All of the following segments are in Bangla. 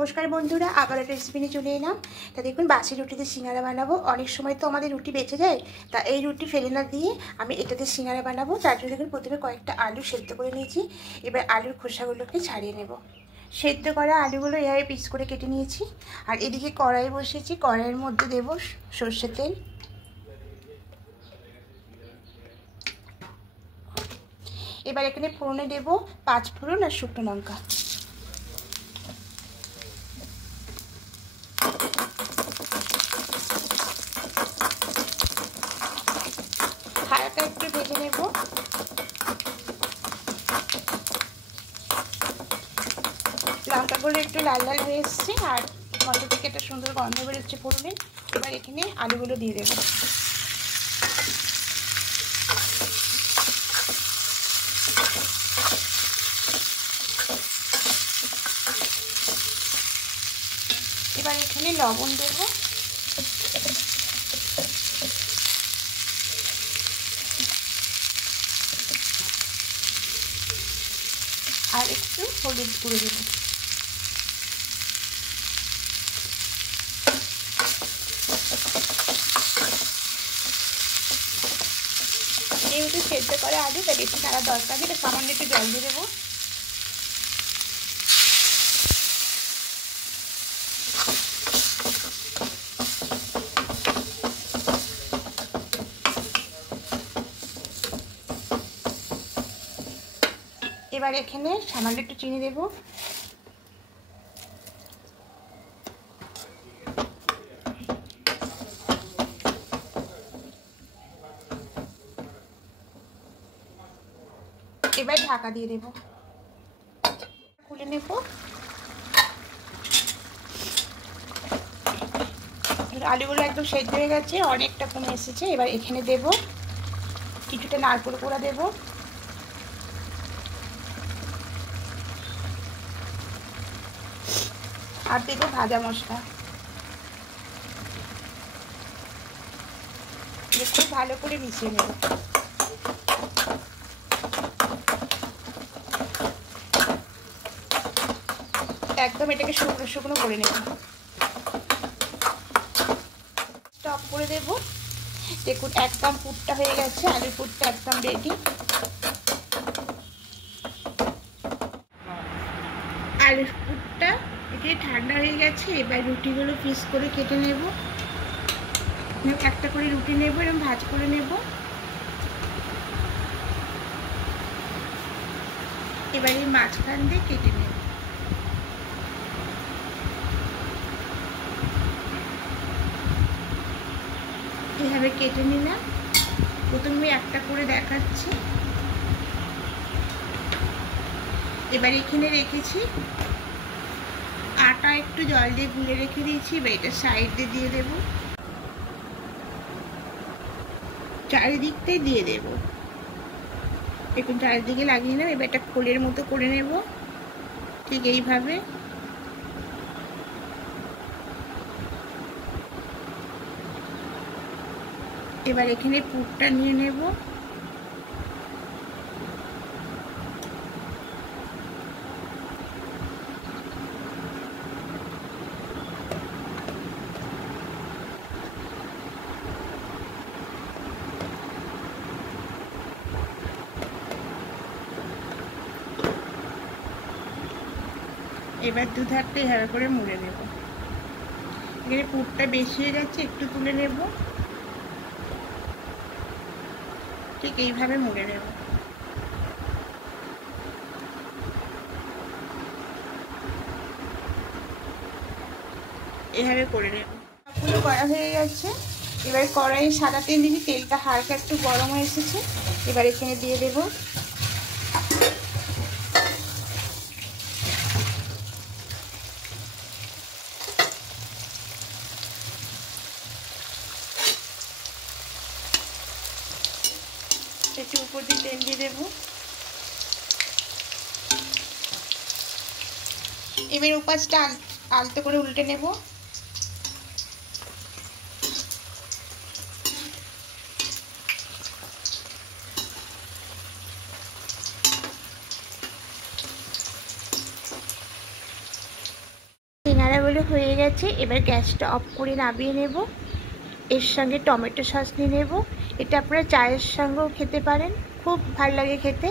नमस्कार बंधुरा आबार एक रेसिपि निয়ে चले एलाम। ता देखुन बासी रुटिते सिंगारा बानाबो। अनेक समय तो आमादेर रुटी बेঁচে যায়, ता এই रुटी फेले ना दिए आमी एटाते सिंगारा बानाबो। तार जন্য देखुन प्रथमे कयेकटा आलू सेদ্ধ करे निয়েছি। এবার आलुर খোসাগুলোকে ছাড়িয়ে নেব। সেদ্ধ করা আলুগুলো এইভাবে পিস করে কেটে নিয়েছি। আর এদিকে কড়াই বসিয়েছি, কড়াইয়ের মধ্যে দেব সরষের তেল। এবার এখানে ফোড়নে দেব 5 ফোড়ন আর শুকনো লঙ্কা। হালকা একটু ভেজে নেব। লঙ্কাগুলো একটু লাল লাল হয়ে এসছে আর মধ্যে থেকে একটা সুন্দর গন্ধ বেরোচ্ছে ফোড়নের। এবার এখানে আলুগুলো দিয়ে দেব। এবার এখানে লবণ দেব, আর একটু হলুদ গুঁড়ো দেব। যেহেতু সেদ্ধ করে আলু তাই বেশি নাড়া দরকার নেই, সামান্য একটু জল দিয়ে দেবো। এবার এখানে সামান্য একটু চিনি দেব। এবার ঢাকা দিয়ে দেব, খুলে নেব। আলুগুলো একদম সেদ্ধ হয়ে গেছে, অনেকটা কমে এসেছে। এবার এখানে দেব কিছুটা নারকেল কোড়া দেব, আর দেব ভাজা মশলা। খুব ভালো করে মিশিয়ে নেব। একদম এটাকে শুকনো শুকনো করে নেব। স্টপ করে দেব। দেখুন একদম পুরটা হয়ে গেছে, আলুর পুরটা একদম রেডি। আলুর পুরটা এখানে ঠান্ডা হয়ে গেছে। এবার রুটিগুলো পিস করে কেটে নেব। একটা করে রুটি নেব, এরকম ভাজ করে নেব। এবার এই মাঝখান দিয়ে কেটে নেব। এইভাবে কেটে নিলাম। প্রথমে একটা করে দেখাচ্ছি। এবার এখানে রেখেছি আটা, একটু জল দিয়ে গুলে রেখে দিয়েছি। এবার এটা সাইড দিয়ে দেব, চারিদিকটাই দিয়ে দেব। একটু চারিদিকে লাগিয়ে নেব। এবার একটা খোলের মতো করে নেব, ঠিক এইভাবে। এবার এখানে পুরটা নিয়ে নেব। এবার দু ধারটা এভাবে করে মুড়ে নেব। এখানে পুরটা বেশি হয়ে যাচ্ছে, একটু তুলে নেব। ঠিক এইভাবে মুড়ে নেব। এভাবে করে নেব। সবগুলো করা হয়ে গেছে। এবার কড়াইয়ে সাদা তেল দিবি, তেলটা হালকা একটু গরম হয়ে এসেছে। এবার এখানে দিয়ে দেব একটু উপর দিয়ে তেল দিয়ে দেবো। এবার উপাসটা আলতো করে উল্টে নেব। সিঙ্গারাগুলো হয়ে গেছে। এবার গ্যাসটা অফ করে নামিয়ে নেব। এর সঙ্গে টমেটো সস নিয়ে নেব। এটা আপনারা চায়ের সঙ্গেও খেতে পারেন, খুব ভালো লাগে খেতে।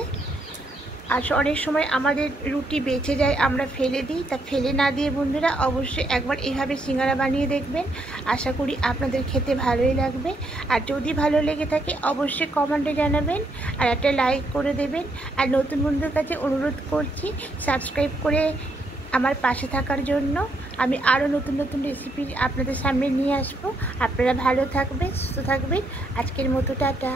আর অনেক সময় আমাদের রুটি বেঁচে যায়, আমরা ফেলে দিই, তা ফেলে না দিয়ে বন্ধুরা অবশ্যই একবার এইভাবে সিঙ্গারা বানিয়ে দেখবেন। আশা করি আপনাদের খেতে ভালোই লাগবে। আর যদি ভালো লেগে থাকে অবশ্যই কমেন্টে জানাবেন, আর একটা লাইক করে দেবেন। আর নতুন বন্ধুদের কাছে অনুরোধ করছি সাবস্ক্রাইব করে আমার পাশে থাকার জন্য। আমি আরও নতুন নতুন রেসিপি আপনাদের সামনে নিয়ে আসবো। আপনারা ভালো থাকবেন, সুস্থ থাকবেন। আজকের মতো টাটা।